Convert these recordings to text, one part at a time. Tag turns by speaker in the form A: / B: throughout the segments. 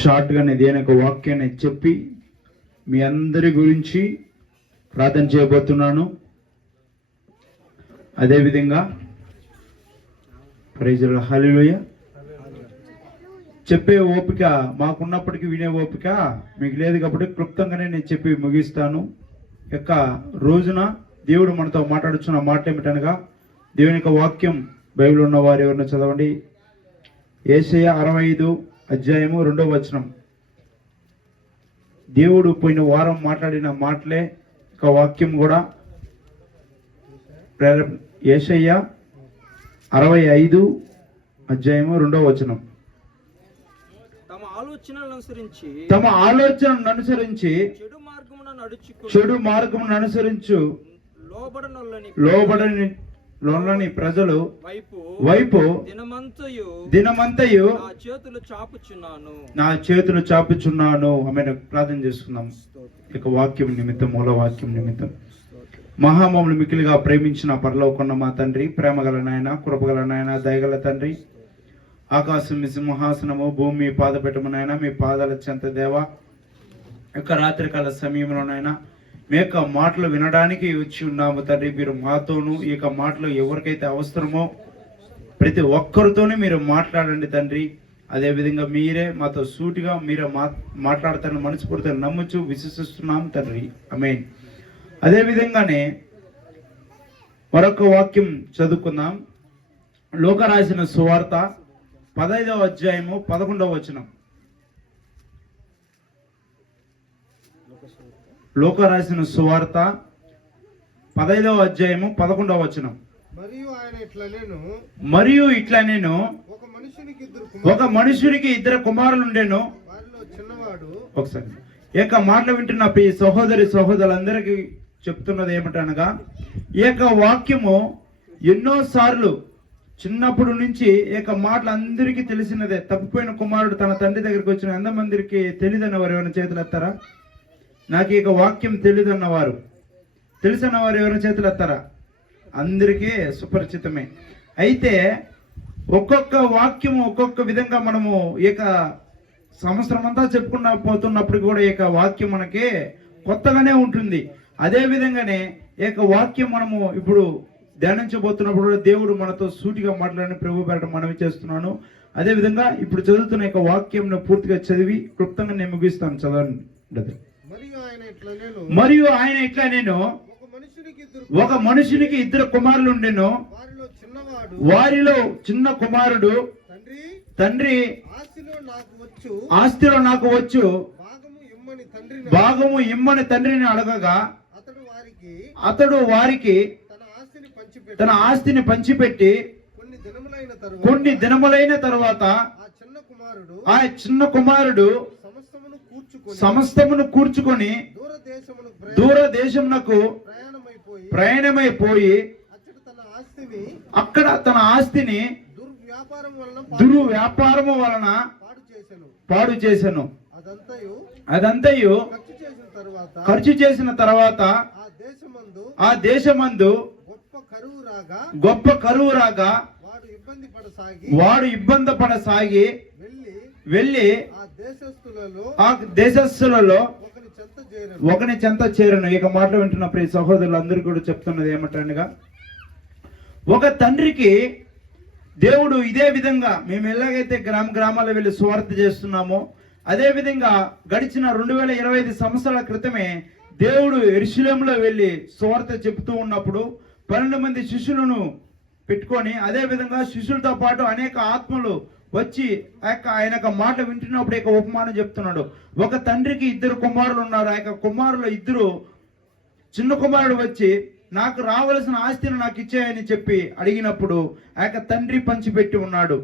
A: షార్ట్గా నేను దేని యొక్క వాక్యాన్ని చెప్పి మీ అందరి గురించి ప్రార్థన చేయబోతున్నాను. అదేవిధంగా ప్రైజుల హలిలోయ చెప్పే ఓపిక మాకున్నప్పటికీ వినే ఓపిక మీకు లేదు కాబట్టి క్లుప్తంగానే నేను చెప్పి ముగిస్తాను. యొక్క రోజున దేవుడు మనతో మాట్లాడుచున్న మాట ఏమిటనగా దేవుని యొక్క వాక్యం బైబిల్ ఉన్న వారు ఎవరిని చదవండి. ఏసయ అరవై ఐదు అధ్యాయము రెండవ వచనం. దేవుడు పోయిన వారం మాట్లాడిన మాటలే ఒక వాక్యం కూడా ప్రేర ఏసయ్య అరవై ఐదు అధ్యాయము రెండవ వచనం.
B: తమ ఆలోచనలను అనుసరించి
A: తమ ఆలోచనను అనుసరించి
B: చెడు మార్గమున
A: చెడు మార్గమును అనుసరించు లోబడని లోనని ప్రజలు
B: వైపు
A: వైపు
B: దినమంతయు నా చేతులు చాపుచున్నాను.
A: నా చేతులు చాపుచున్నాను. ఆమె ప్రార్థన చేసుకుందాం. యొక్క వాక్యం నిమిత్తం మూల వాక్యం నిమిత్తం. మహామములు మికిలిగా ప్రేమించిన పరలోకొన్న మా తండ్రి ప్రేమగల నాయన కృపగల నాయన దయగల తండ్రి. ఆకాశం సింహాసనము భూమి మీ పాదపెట్టము నాయన మీ పాదాల చెంత దేవ. యొక్క రాత్రికాల సమయంలోనైనా మీ యొక్క మాటలు వినడానికి వచ్చి ఉన్నాము తండ్రి. మీరు మాతోనూ ఈ యొక్క మాటలు ఎవరికైతే అవసరమో ప్రతి ఒక్కరితోనే మీరు మాట్లాడండి తండ్రి. అదేవిధంగా మీరే మాతో సూటిగా మీరే మా మాట్లాడతారని మనస్ఫూర్తిగా నమ్ముచు విశ్వసిస్తున్నాం తండ్రి. అమేన్ అదేవిధంగానే మరొక వాక్యం చదువుకుందాం. లోక రాసిన సువార్త పదైదవ అధ్యాయము పదకొండవ వచనం. లోక రాసిన సువార్త పదైదవ అధ్యాయము పదకొండవ వచనం.
C: మరియు ఆయన ఇట్లా నేను
A: మరియు ఇట్లా నేను
C: ఒక మనుషునికి ఇద్దరు
A: ఒక మనుషుడికి ఇద్దరు కుమారులు ఉండేను.
C: చిన్నవాడు.
A: ఒకసారి యొక్క మాటలు వింటున్న ఈ సహోదరి సహోదరులందరికీ చెప్తున్నది ఏమిటనగా ఈ యొక్క వాక్యము ఎన్నో సార్లు చిన్నప్పుడు నుంచి యొక్క మాటలు అందరికీ తెలిసినదే. తప్పిపోయిన కుమారుడు తన తండ్రి దగ్గరికి వచ్చిన ఎంతమందికి తెలియదన్న వారు ఎవరైనా చేతులు ఎత్తారా? నాకు ఈ వాక్యం తెలియదు అన్నవారు తెలిసిన వారు ఎవరి చేతులు ఎత్తారా? అందరికీ సుపరిచితమే. అయితే ఒక్కొక్క వాక్యము ఒక్కొక్క విధంగా మనము ఈ సంవత్సరం అంతా చెప్పుకున్న పోతున్నప్పుడు కూడా ఈ వాక్యం మనకి కొత్తగానే ఉంటుంది. అదే విధంగానే ఈ యొక్క వాక్యం మనము ఇప్పుడు ధ్యానించబోతున్నప్పుడు కూడా దేవుడు మనతో సూటిగా మాట్లాడిన ప్రభు పేరట మనవి చేస్తున్నాను. అదే విధంగా ఇప్పుడు చదువుతున్న యొక్క వాక్యంను పూర్తిగా చదివి క్లుప్తంగా నేను ముగిస్తాను. చదవండి.
C: మరియు ఆయన ఇట్లా నేను? ఒక మనుషునికి ఇద్దరు
A: కుమారులు ఉండెను.
C: వారిలో
A: చిన్న కుమారుడు
C: తండ్రి ఆస్తిలో నాకు వచ్చు. భాగము ఇమ్మని తండ్రిని
A: అడగగా
C: అతడు వారికి తన ఆస్తిని పంచిపెట్టి కొన్ని దినములైన తర్వాత ఆ చిన్న కుమారుడు సమస్తమును కూర్చుకొని దూర దేశమును
A: దూర దేశమునకు
C: ప్రయాణమైపోయి
A: అక్కడ తన ఆస్తిని
C: దుర్వ్యాపారం వలన
A: దురు వ్యాపారము వలన
C: పాడు
A: చేశాను
C: అదంతయు
A: అదంతయు
C: ఖర్చు చేసిన తరువాత
A: ఖర్చు చేసిన తర్వాత
C: ఆ దేశమందు
A: ఆ దేశమందు
C: గొప్ప కరువు రాగా
A: గొప్ప కరువు రాగా
C: వాడు ఇబ్బంది పడసాగి
A: వాడు ఇబ్బంది పడసాగి
C: వెళ్ళి
A: వెళ్ళి
C: ఆ దేశస్థులలో
A: ఆ దేశస్థులలో
C: ఒకని చెంత చేరను
A: ఇక మాటలు వింటున్న ప్రియ సహోదరులందరూ కూడా చెప్తున్నది ఏమంటనగా ఒక తండ్రికి దేవుడు ఇదే విధంగా మేము ఎలాగైతే గ్రామ గ్రామాలు వెళ్ళి స్వార్థ చేస్తున్నామో అదేవిధంగా గడిచిన రెండు వేల ఇరవై ఐదు సంవత్సరాల క్రితమే దేవుడు ఎరుశలంలో వెళ్ళి స్వార్థ చెబుతూ ఉన్నప్పుడు పన్నెండు మంది శిష్యులను పెట్టుకొని అదే విధంగా శిష్యులతో పాటు అనేక ఆత్మలు వచ్చి ఆ యొక్క ఆయన యొక్క మాట వింటున్నప్పుడు యొక్క ఉపమానం చెప్తున్నాడు. ఒక తండ్రికి ఇద్దరు కుమారులు ఉన్నారు. ఆ యొక్క కుమారులు ఇద్దరు చిన్న కుమారుడు వచ్చి నాకు రావలసిన ఆస్తిని నాకు ఇచ్చేయని చెప్పి అడిగినప్పుడు ఆ యొక్క తండ్రి పంచిపెట్టి ఉన్నాడు.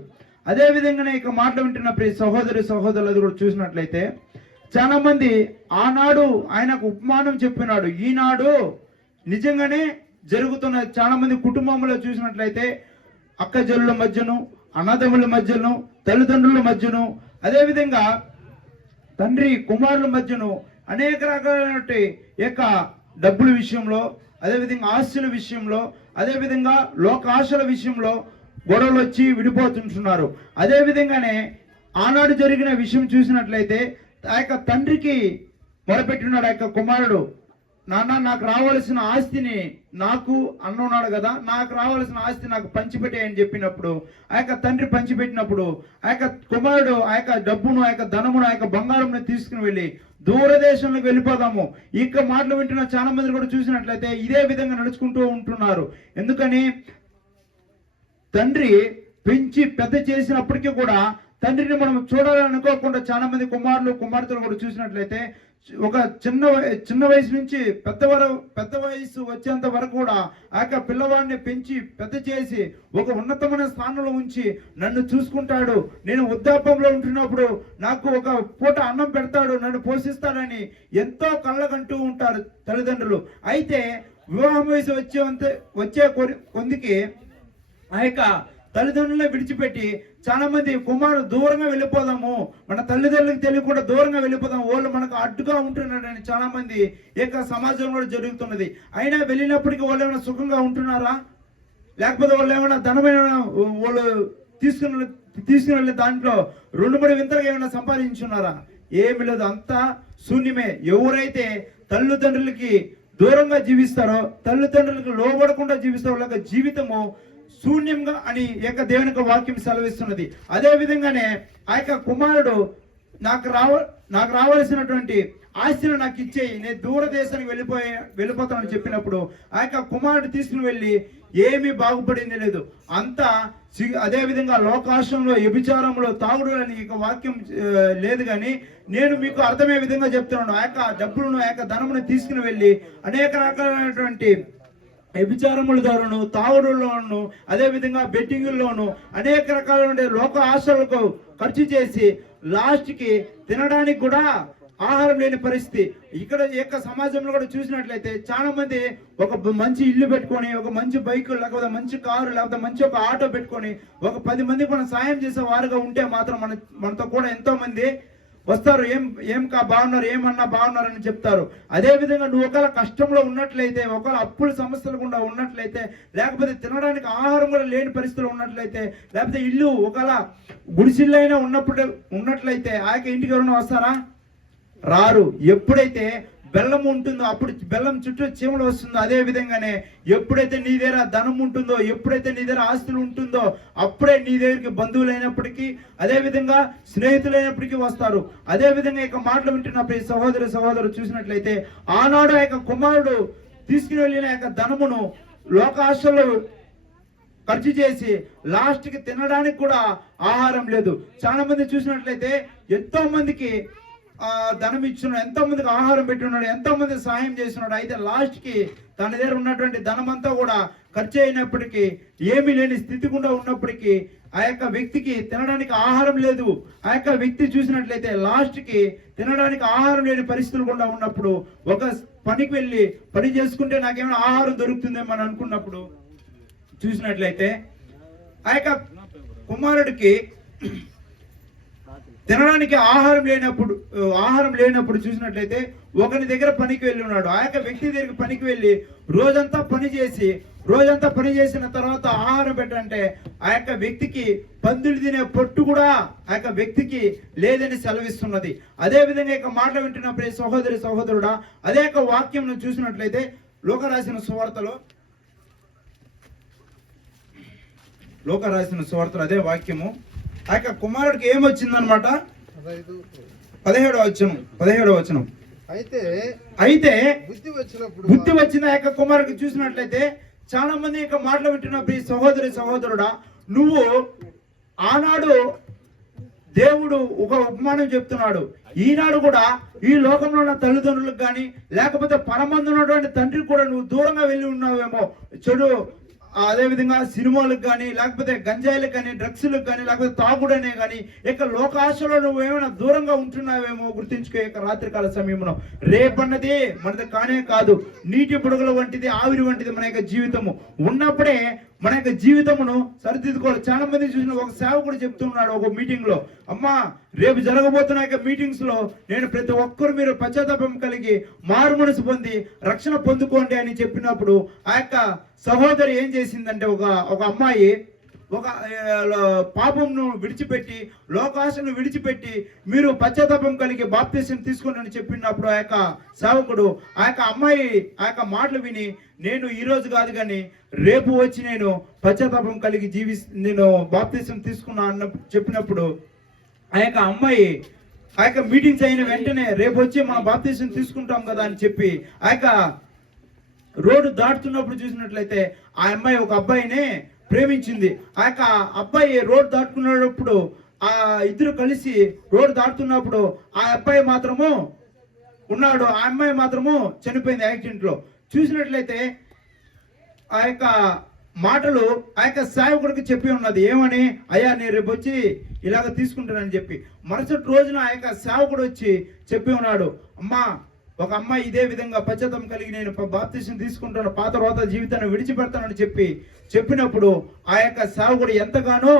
A: అదే విధంగానే ఇక మాటలు వింటున్న ప్రియ సహోదరి సహోదరులు కూడా చూసినట్లయితే చాలా మంది ఆనాడు ఆయనకు ఉపమానం చెప్పినాడు. ఈనాడు నిజంగానే జరుగుతున్న చాలా మంది కుటుంబంలో చూసినట్లయితే అక్క జల్లుల మధ్యను అన్నదమ్ముల మధ్యను తల్లిదండ్రుల మధ్యను అదే విధంగా తండ్రి కుమారుల మధ్యను అనేక రకాలైనటువంటి యొక్క డబ్బుల విషయంలో అదేవిధంగా ఆస్తుల విషయంలో అదేవిధంగా లోక ఆశల విషయంలో గొడవలు వచ్చి విడిపోతుంటున్నారు. అదేవిధంగానే ఆనాడు జరిగిన విషయం చూసినట్లయితే ఆ యొక్క తండ్రికి మొరపెట్టినాడు ఆ యొక్క కుమారుడు. నాన్న నాకు రావాల్సిన ఆస్తిని నాకు అన్నున్నాడు కదా నాకు రావాల్సిన ఆస్తి నాకు పంచిపెట్టే అని చెప్పినప్పుడు ఆ యొక్క తండ్రి పంచిపెట్టినప్పుడు ఆ యొక్క కుమారుడు ఆ యొక్క డబ్బును ఆ యొక్క ధనమును ఆ యొక్క బంగారంను తీసుకుని వెళ్ళి దూరదేశంలోకి వెళ్ళిపోదాము. ఇక మాటలు వింటున్న చాలా మంది కూడా చూసినట్లయితే ఇదే విధంగా నడుచుకుంటూ ఉంటున్నారు. ఎందుకని? తండ్రి పెంచి పెద్ద చేసినప్పటికీ కూడా తండ్రిని మనం చూడాలనుకోకుండా చాలా మంది కుమారులు కుమార్తెలు కూడా చూసినట్లయితే ఒక చిన్న చిన్న వయసు నుంచి పెద్ద పెద్ద వయసు వచ్చేంత వరకు కూడా ఆ యొక్క పిల్లవాడిని పెంచి పెద్ద చేసి ఒక ఉన్నతమైన స్థానంలో ఉంచి నన్ను చూసుకుంటాడు. నేను వృద్ధాపంలో ఉంటున్నప్పుడు నాకు ఒక పూట అన్నం పెడతాడు నన్ను పోషిస్తాడని ఎంతో కళ్ళకంటూ ఉంటారు తల్లిదండ్రులు. అయితే వివాహం వయసు వచ్చే వచ్చే కొందికి ఆ యొక్క తల్లిదండ్రులనే విడిచిపెట్టి చాలా మంది కుమారుడు దూరంగా వెళ్ళిపోదాము. మన తల్లిదండ్రులకు తెలియకుండా దూరంగా వెళ్ళిపోదాం వాళ్ళు మనకు అడ్డుగా ఉంటున్నారని చాలా మంది ఏక సమాజంలో కూడా జరుగుతున్నది. అయినా వెళ్ళినప్పటికీ వాళ్ళు ఏమైనా సుఖంగా ఉంటున్నారా? లేకపోతే వాళ్ళు ఏమైనా ధనమైన వాళ్ళు తీసుకుని తీసుకుని వెళ్ళిన దాంట్లో రెండు మూడు వింతలుగా ఏమైనా సంపాదించున్నారా? ఏమి లేదు. అంతా శూన్యమే. ఎవరైతే తల్లిదండ్రులకి దూరంగా జీవిస్తారో తల్లిదండ్రులకు లోబడకుండా జీవిస్తారో వాళ్ళ జీవితము శూన్యంగా అని ఏక యొక్క దేవుని యొక్క వాక్యం సెలవిస్తున్నది. అదే విధంగానే ఆ యొక్క కుమారుడు నాకు రావ నాకు రావాల్సినటువంటి ఆస్తిని నాకు ఇచ్చేయి నేను దూరదేశానికి వెళ్ళిపోయే వెళ్ళిపోతానని చెప్పినప్పుడు ఆ యొక్క కుమారుడు తీసుకుని వెళ్ళి ఏమీ బాగుపడింది లేదు. అంతా అదే విధంగా లోకాశంలో వ్యభిచారంలో తాగుడు అని ఇక వాక్యం లేదు కానీ నేను మీకు అర్థమయ్యే విధంగా చెప్తున్నాను. ఆ యొక్క డబ్బులను ఆ యొక్క ధనమును తీసుకుని వెళ్ళి అనేక రకాలైనటువంటి వ్యభిచారముల ద్వారాను అదేవిధంగా బెట్టింగుల్లోను అనేక రకాలైన లోక ఆశలకు ఖర్చు చేసి లాస్ట్కి తినడానికి కూడా ఆహారం లేని పరిస్థితి. ఇక్కడ యొక్క సమాజంలో కూడా చూసినట్లయితే చాలా మంది ఒక మంచి ఇల్లు పెట్టుకొని ఒక మంచి బైక్ లేకపోతే మంచి కారు లేకపోతే మంచి ఒక ఆటో పెట్టుకొని ఒక పది మందికి మనం సాయం చేసే వారుగా ఉంటే మాత్రం మన మనతో కూడా ఎంతో మంది వస్తారు. ఏం ఏం కా బాగున్నారు ఏమన్నా బాగున్నారని చెప్తారు. అదేవిధంగా నువ్వు ఒకవేళ కష్టంలో ఉన్నట్లయితే ఒకవేళ అప్పుల సమస్యలు గుండా ఉన్నట్లయితే లేకపోతే తినడానికి ఆహారం కూడా లేని పరిస్థితులు ఉన్నట్లయితే లేకపోతే ఇల్లు ఒకవేళ గుడిసిల్లైనా ఉన్నప్పుడు ఉన్నట్లయితే ఆ యొక్క ఇంటికి ఎవరైనా వస్తారా? రారు. ఎప్పుడైతే బెల్లం ఉంటుందో అప్పుడు బెల్లం చుట్టూ చీమలు వస్తుందో అదే విధంగానే ఎప్పుడైతే నీ దగ్గర ధనం ఉంటుందో ఎప్పుడైతే నీ దగ్గర ఆస్తులు ఉంటుందో అప్పుడే నీ దగ్గరికి బంధువులైనప్పటికీ అదే విధంగా స్నేహితులైనప్పటికీ వస్తారు. అదే విధంగా ఇక మాటలు వింటున్నప్పుడు ఈ సహోదరు సహోదరు చూసినట్లయితే ఆనాడు ఆ యొక్క కుమారుడు తీసుకుని వెళ్ళిన యొక్క ధనమును లోకాశలు ఖర్చు చేసి లాస్ట్కి తినడానికి కూడా ఆహారం లేదు. చాలా మంది చూసినట్లయితే ఎంతో మందికి ధనం ఇచ్చున్నాడు ఎంతమందికి ఆహారం పెట్టున్నాడు ఎంతోమంది సహాయం చేస్తున్నాడు. అయితే లాస్ట్కి తన దగ్గర ఉన్నటువంటి ధనం అంతా కూడా ఖర్చు అయినప్పటికీ ఏమీ లేని స్థితి గుండా ఉన్నప్పటికీ ఆ యొక్క వ్యక్తికి తినడానికి ఆహారం లేదు. ఆ యొక్క వ్యక్తి చూసినట్లయితే లాస్ట్కి తినడానికి ఆహారం లేని పరిస్థితులు కూడా ఉన్నప్పుడు ఒక పనికి వెళ్ళి పని చేసుకుంటే నాకేమైనా ఆహారం దొరుకుతుందేమో అని అనుకున్నప్పుడు చూసినట్లయితే ఆ యొక్క కుమారుడికి తినడానికి ఆహారం లేనప్పుడు ఆహారం లేనప్పుడు చూసినట్లయితే ఒకరి దగ్గర పనికి వెళ్ళి ఉన్నాడు. ఆ యొక్క వ్యక్తి దగ్గరికి పనికి వెళ్ళి రోజంతా పని చేసి రోజంతా పని చేసిన తర్వాత ఆహారం పెట్టంటే ఆ యొక్క వ్యక్తికి పందులు తినే పొట్టు కూడా ఆ యొక్క వ్యక్తికి లేదని సెలవిస్తున్నది. అదే విధంగా యొక్క మాట వింటున్నప్పుడు సహోదరి సహోదరుడా అదే యొక్క వాక్యం చూసినట్లయితే లోక రాసిన సువార్తలో లోక రాసిన సువార్తలు అదే వాక్యము. ఆ యొక్క కుమారుడికి ఏమొచ్చిందనమాట?
C: పదహైదు
A: పదిహేడవ వచనం పదిహేడవ వచనం.
C: అయితే
A: అయితే
C: బుద్ధి వచ్చినప్పుడు
A: బుద్ధి వచ్చిన ఆ యొక్క కుమారుడికి చూసినట్లయితే చాలా మంది యొక్క మాటలు వింటున్నప్పుడు ఈ సహోదరి సహోదరుడా నువ్వు ఆనాడు దేవుడు ఒక ఉపమానం చెప్తున్నాడు. ఈనాడు కూడా ఈ లోకంలో ఉన్న తల్లిదండ్రులకు కానీ లేకపోతే పరమందు ఉన్నటువంటి తండ్రికి కూడా నువ్వు దూరంగా వెళ్ళి ఉన్నావేమో. చెడు అదేవిధంగా అదే విధంగా సినిమాలకు కానీ లేకపోతే గంజాయిలకు కానీ డ్రగ్స్లకు కానీ లేకపోతే తాగుడనే కానీ ఇక లోకాశలో నువ్వు ఏమైనా దూరంగా ఉంటున్నావేమో గుర్తించుకో ఇక రాత్రికాల సమయంలో. రేపన్నది మనది కానే కాదు. నీటి పొడుగుల వంటిది ఆవిరి వంటిది మన యొక్క జీవితము. ఉన్నప్పుడే మన యొక్క జీవితమును సరిదిద్దుకోవాలి. చాలా మంది చూసిన ఒక సేవకుడు చెప్తున్నాడు ఒక మీటింగ్లో అమ్మా రేపు జరగబోతున్న యొక్క మీటింగ్స్లో నేను ప్రతి ఒక్కరు మీరు పశ్చాత్తాపం కలిగి మారు మనసు పొంది రక్షణ పొందుకోండి అని చెప్పినప్పుడు ఆ యొక్క సహోదరి ఏం చేసిందంటే ఒక ఒక అమ్మాయి ఒక పాపంను విడిచిపెట్టి లోకాశను విడిచిపెట్టి మీరు పశ్చాత్తాపం కలిగి బాప్తీసం తీసుకుని చెప్పినప్పుడు ఆ యొక్క సేవకుడు ఆ యొక్క అమ్మాయి ఆ యొక్క మాటలు విని నేను ఈరోజు కాదు కానీ రేపు వచ్చి నేను పశ్చాత్తాపం కలిగి జీవి నేను బాప్తీసం తీసుకున్నా అన్న చెప్పినప్పుడు ఆ యొక్క అమ్మాయి ఆ యొక్క మీటింగ్స్ అయిన వెంటనే రేపు వచ్చి మనం బాప్తీసం తీసుకుంటాం కదా అని చెప్పి ఆ యొక్క రోడ్డు దాటుతున్నప్పుడు చూసినట్లయితే ఆ అమ్మాయి ఒక అబ్బాయినే ప్రేమించింది. ఆ యొక్క అబ్బాయి రోడ్డు దాటుకున్నప్పుడు ఆ ఇద్దరు కలిసి రోడ్డు దాటుతున్నప్పుడు ఆ అబ్బాయి మాత్రము ఉన్నాడు. ఆ అమ్మాయి మాత్రము చనిపోయింది యాక్సిడెంట్లో చూసినట్లయితే ఆ యొక్క మాటలు ఆ యొక్క సేవకుడికి చెప్పి ఉన్నది. ఏమని? అయ్యా నేను రేపు వచ్చి ఇలాగ తీసుకుంటానని చెప్పి. మరుసటి రోజున ఆ యొక్క సేవకుడు వచ్చి చెప్పి ఉన్నాడు. అమ్మా ఒక అమ్మాయి ఇదే విధంగా పశ్చాత్తం కలిగి నేను బాప్తీసం తీసుకుంటాను పాత రోత జీవితాన్ని విడిచిపెడతానని చెప్పి చెప్పినప్పుడు ఆ యొక్క సేవకుడు ఎంతగానో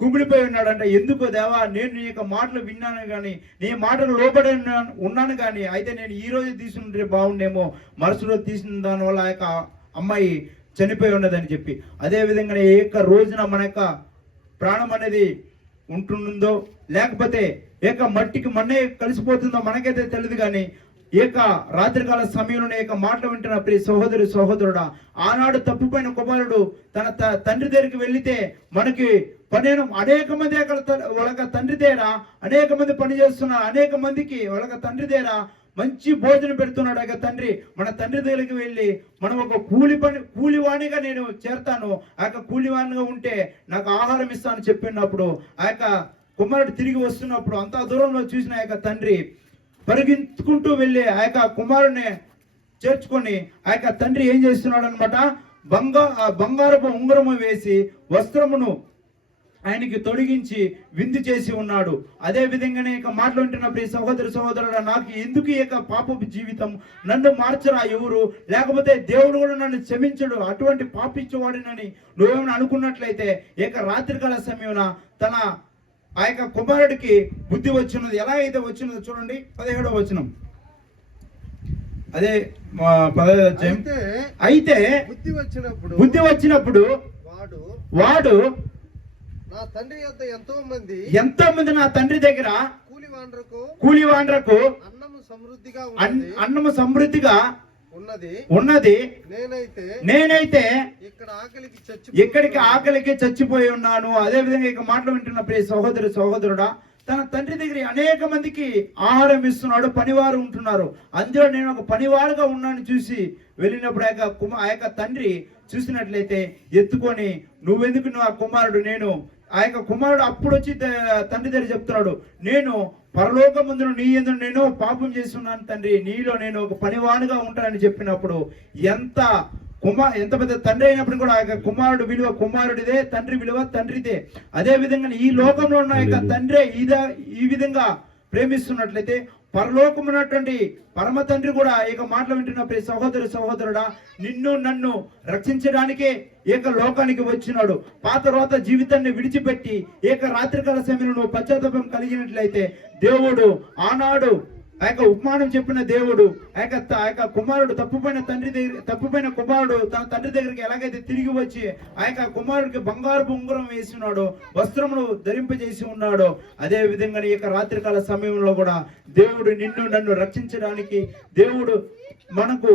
A: కుమిలిపోయి ఉన్నాడంట ఎందుకు దేవా నేను నీ యొక్క మాటలు విన్నాను కానీ నీ మాటలు లోబడి ఉన్నాను- ఉన్నాను కానీ అయితే నేను ఈ రోజు తీసుకుంటే బాగుండేమో మనసులో తీసిన దానివల్ల ఆ యొక్క అమ్మాయి చనిపోయి ఉన్నదని చెప్పి. అదే విధంగా ఏ యొక్క రోజున మన యొక్క ప్రాణం అనేది ఉంటుందో లేకపోతే ఏ యొక్క మట్టికి మన్నే కలిసిపోతుందో మనకైతే తెలియదు కానీ ఈ యొక్క రాత్రికాల సమయంలో యొక్క మాటలు వింటున్న ప్రియ సహోదరి సహోదరుడా ఆనాడు తప్పుపోయిన కుమారుడు తన త- తండ్రి దగ్గరికి వెళితే మనకి పనేను అనేక మంది అక్కడ త- వాళ్ళ తండ్రి దేరా అనేక మంది పని చేస్తున్నారు అనేక మందికి వాళ్ళ తండ్రి దేరా మంచి భోజనం పెడుతున్నాడు. ఆ యొక్క తండ్రి మన తండ్రి దగ్గరికి వెళ్ళి మనం ఒక కూలి పని కూలివాణిగా నేను చేరతాను. ఆ యొక్క కూలివాణిగా ఉంటే నాకు ఆహారం ఇస్తాను చెప్పినప్పుడు ఆ యొక్క కుమారుడు తిరిగి వస్తున్నప్పుడు అంత దూరంలో చూసిన ఆ యొక్క తండ్రి పరిగెత్తుకుంటూ వెళ్ళి ఆ యొక్క కుమారుడిని చేర్చుకొని ఆ యొక్క తండ్రి ఏం చేస్తున్నాడు అనమాట బంగా ఆ బంగారపు ఉంగరము వేసి వస్త్రమును ఆయనకి తొలగించి విందు చేసి ఉన్నాడు. అదే విధంగానే ఇక మాట్లాడుతున్న ప్రియ సహోదరు సహోదరుడు నాకు ఎందుకు ఈ యొక్క పాపపు జీవితం? నన్ను మార్చరా ఎవరు? లేకపోతే దేవుడు కూడా నన్ను క్షమించడు. అటువంటి పాపించేవాడినని నువ్వేమైనా అనుకున్నట్లయితే ఇక రాత్రికాల సమయంలో తన ఆ యొక్క కుమారుడికి బుద్ధి వచ్చినది ఎలా అయితే వచ్చినదో చూడండి పదిహేడవ వచనం అదే అధ్యాయం.
C: అయితే బుద్ధి వచ్చినప్పుడు
A: బుద్ధి వచ్చినప్పుడు
C: వాడు
A: వాడు
C: నా తండ్రి యొద్ద ఎంతో మంది
A: ఎంతో మంది నా తండ్రి దగ్గర
C: కూలి వాండ్రకు
A: కూలివాండ్రకు
C: అన్నము సమృద్ధిగా
A: అన్నము సమృద్ధిగా
C: ఉన్నది.
A: ఉన్నది.
C: నేనైతే
A: నేనైతే
C: ఇక్కడ ఆకలికి చచ్చి
A: ఇక్కడికి ఆకలికి చచ్చిపోయి ఉన్నాను. అదే విధంగా ఇక మాటలు వింటున్న ప్రియ సహోదరి సహోదరుడా తన తండ్రి దగ్గర అనేక మందికి ఆహారం ఇస్తున్నాడు పనివారు ఉంటున్నారు. అందులో నేను ఒక పనివాడుగా ఉన్నాను చూసి వెళ్ళినప్పుడు ఆ యొక్క కుమ ఆ యొక్క తండ్రి చూసినట్లయితే ఎత్తుకొని నువ్వెందుకు నువ్వు ఆ కుమారుడు? నేను ఆ యొక్క కుమారుడు అప్పుడు వచ్చి తండ్రి దగ్గర చెప్తున్నాడు నేను పరలోక ముందు నీ ఎందు నేను పాపం చేస్తున్నాను తండ్రి. నీలో నేను ఒక పనివాడుగా ఉంటానని చెప్పినప్పుడు ఎంత కుమార్ ఎంత పెద్ద తండ్రి అయినప్పుడు కూడా ఆ యొక్క కుమారుడు విలువ కుమారుడిదే తండ్రి విలువ తండ్రిదే. అదే విధంగా ఈ లోకంలో ఉన్న యొక్క తండ్రి ఈ విధంగా ప్రేమిస్తున్నట్లయితే పరలోకమున్నటువంటి పరమ తండ్రి కూడా ఏక మాటలు వింటున్న ప్రతి సహోదరు సహోదరుడా నిన్ను నన్ను రక్షించడానికే ఏక లోకానికి వచ్చినాడు. పాత రోత జీవితాన్ని విడిచిపెట్టి ఏక రాత్రికాల సమయంలో నువ్వు పశ్చాత్తాపం కలిగినట్లయితే దేవుడు ఆనాడు ఆ యొక్క ఉపమానం చెప్పిన దేవుడు ఆ యొక్క ఆ యొక్క కుమారుడు తప్పుపోయిన తండ్రి దగ్గర తప్పుపోయిన కుమారుడు తన తండ్రి దగ్గరికి ఎలాగైతే తిరిగి వచ్చి ఆ యొక్క కుమారుడికి బంగారు ఉంగరం వేసి ఉన్నాడో వస్త్రమును ధరింపజేసి ఉన్నాడో అదే విధంగా ఈ యొక్క రాత్రికాల సమయంలో కూడా దేవుడు నిన్ను నన్ను రక్షించడానికి దేవుడు మనకు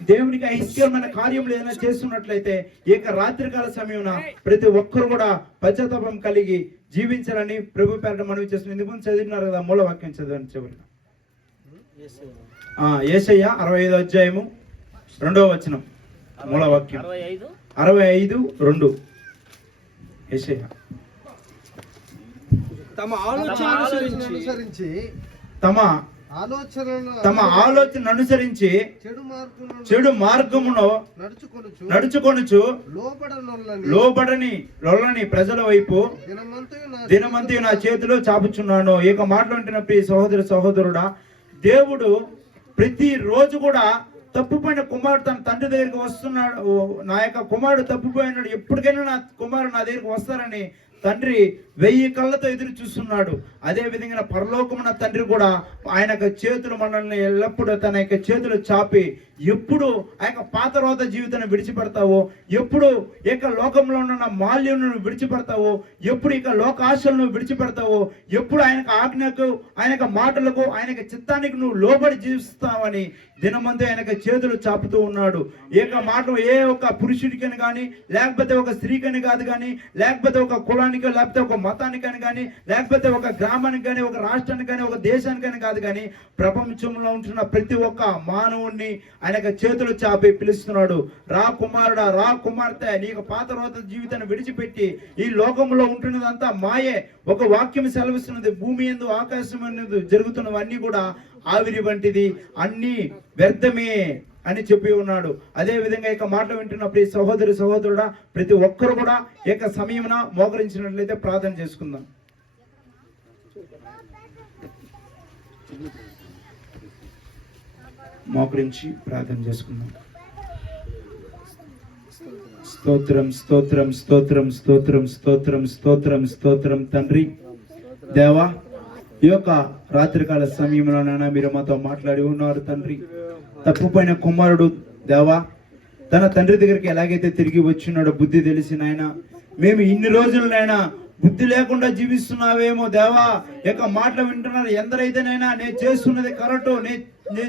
A: దేవునికి ఐశ్వర్యమైన కార్యములు ఏదైనా చేస్తున్నట్లయితే ఈ యొక్క రాత్రికాల సమయమున ప్రతి ఒక్కరు కూడా పశ్చాత్తాపం కలిగి జీవించాలని ప్రభు పేరట మనం చేస్తున్నాం. ఎందుకు చదివినారు కదా మూల వాక్యం చదవండి చివరిగా. ఆ, యేసయ్య అరవై ఐదు అధ్యాయము రెండవ వచనం మూల వాక్యం.
D: అరవై ఐదు
A: రెండు. యేసయ్య
B: తమ ఆలోచన
C: ఆలోచనను
B: అనుసరించి
C: అనుసరించి
A: తమ తమ ఆలోచన అనుసరించి
C: చెడు
A: మార్గమును
C: నడుచుకొనుచు
A: లోబడని లొల్లని ప్రజల వైపు
C: దినమంతయు నా
A: దినమంతి నా చేతిలో చాపుచున్నాను. ఈ యొక్క మాటలు వింటున్న ప్రియ సహోదరి సహోదరుడా దేవుడు ప్రతిరోజు కూడా తప్పుపోయిన కుమారుడు తన తండ్రి దగ్గరికి వస్తున్నాడు. నా యొక్క కుమారుడు తప్పిపోయినాడు. ఎప్పటికైనా నా కుమారుడు నా దగ్గరికి వస్తారని తండ్రి వెయ్యి కళ్ళతో ఎదురు చూస్తున్నాడు. అదే విధంగా పరలోకమున తండ్రి కూడా ఆయన యొక్క చేతులు మనల్ని ఎల్లప్పుడూ తన యొక్క చేతులు చాపి ఎప్పుడు ఆ యొక్క పాత రోత జీవితాన్ని విడిచిపెడతావో ఎప్పుడు ఇక లోకంలో ఉన్న మాల్యం విడిచిపెడతావో ఎప్పుడు ఇక లోకాశలను విడిచిపెడతావో ఎప్పుడు ఆయనకు ఆజ్ఞకు ఆయన మాటలకు ఆయన చిత్తానికి నువ్వు లోబడి జీవిస్తావని దినమంతా ఆయనకు చేతులు చాపుతూ ఉన్నాడు. ఏక మాట ఏ ఒక్క పురుషుడికని కానీ లేకపోతే ఒక స్త్రీకని కాదు కానీ లేకపోతే ఒక కులానికి లేకపోతే ఒక మతానికని కానీ లేకపోతే ఒక గ్రామానికి కానీ ఒక రాష్ట్రానికి కానీ ఒక దేశానికని కాదు కానీ ప్రపంచంలో ఉంటున్న ప్రతి ఒక్క మానవుణ్ణి ఆయన చేతులు చాపి పిలుస్తున్నాడు. రా కుమారుడా రా కుమార్తె నీకు పాత రోత జీవితాన్ని విడిచిపెట్టి ఈ లోకంలో ఉంటున్నదంతా మాయే. ఒక వాక్యం సెలవిస్తున్నది భూమి ఎందు ఆకాశం అనేది జరుగుతున్నవన్నీ కూడా ఆవిరి వంటిది అన్ని వ్యర్థమే అని చెప్పి ఉన్నాడు. అదే విధంగా ఇక మాట వింటున్న ప్రతి సహోదరి సహోదరుడా ప్రతి ఒక్కరు కూడా ఏక సమయమున మోకరించినట్లయితే ప్రార్థన చేసుకుందాం. మోకరించి ప్రార్థన చేసుకుందాం. స్తోత్రం స్తోత్రం స్తోత్రం స్తోత్రం స్తోత్రం స్తోత్రం స్తోత్రం తండ్రి. దేవా ఈ యొక్క రాత్రికాల సమయంలో నాన్న మీరు మాతో మాట్లాడి ఉన్నారు తండ్రి. తప్పుపోయిన కుమారుడు దేవా తన తండ్రి దగ్గరికి ఎలాగైతే తిరిగి వచ్చినాడో బుద్ధి తెలిసిన ఆయన మేము ఇన్ని రోజులనైనా బుద్ధి లేకుండా జీవిస్తున్నావేమో దేవా. యొక్క మాటలు వింటున్నారు ఎందరైతేనైనా నేను చేస్తున్నది కరెక్ట్ నేను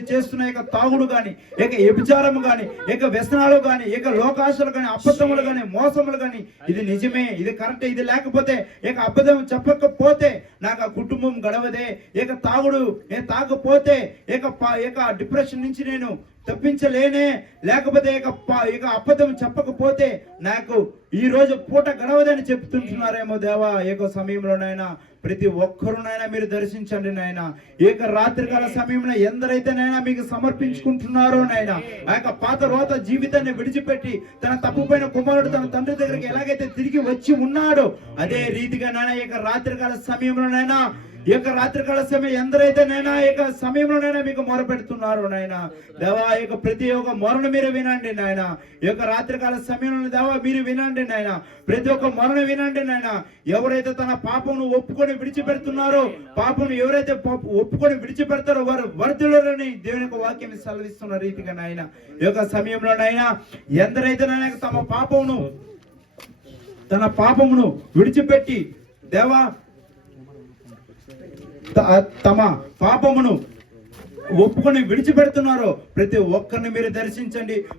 A: చేస్తున్న యొక్క తాగుడు కానీ ఇక వ్యభిచారము కానీ ఇక వ్యసనాలు కానీ ఇక లోకాశలు కానీ అబద్ధములు కానీ మోసములు కానీ ఇది నిజమే ఇది కరెక్ట్ ఇది లేకపోతే ఇక అబద్ధం చెప్పకపోతే నాకు ఆ కుటుంబం గడవదే ఇక తాగుడు నేను తాగకపోతే ఇక ప- ఇక డిప్రెషన్ నుంచి నేను తప్పించలేనే లేకపోతే ఇక ఇక అబద్ధం చెప్పకపోతే నాకు ఈ రోజు పూట గడవదని చెప్తుంటున్నారేమో దేవా. ఏక సమయంలోనైనా ప్రతి ఒక్కరునైనా మీరు దర్శించండి నాయన. ఏక రాత్రికాల సమయంలో ఎందరైతేనైనా మీకు సమర్పించుకుంటున్నారో నాయన. ఆ యొక్క పాత రోత జీవితాన్ని విడిచిపెట్టి తన తప్పుపోయిన కుమారుడు తన తండ్రి దగ్గరికి ఎలాగైతే తిరిగి వచ్చి ఉన్నాడో అదే రీతిగా నాయన ఏక రాత్రికాల సమయంలోనైనా ఈ యొక్క రాత్రికాల సమయం ఎందరైతే నైనా ఈ యొక్క సమయంలోనైనా మీకు మొరపెడుతున్నారు నాయన దేవా ఈ యొక్క ప్రతి ఒక్క మొరను మీరు వినండి నాయన ఈ యొక్క రాత్రికాల సమయంలో దేవా మీరు వినండి నాయన ప్రతి ఒక్క మొరను వినండి నాయన ఎవరైతే తన పాపమును ఒప్పుకొని విడిచిపెడుతున్నారో పాపను ఎవరైతే ఒప్పుకొని విడిచిపెడతారో వారు వర్ధులని దేవుని యొక్క వాక్యం సెలవిస్తున్న రీతిగా నాయన ఈ యొక్క సమయంలో ఎందరైతే నాయన తమ పాపమును తన పాపమును విడిచిపెట్టి దేవా తమ పాపమును ఒప్పుకొని విడిచిపెడుతున్నారో ప్రతి ఒక్కరిని మీరు దర్శించండి.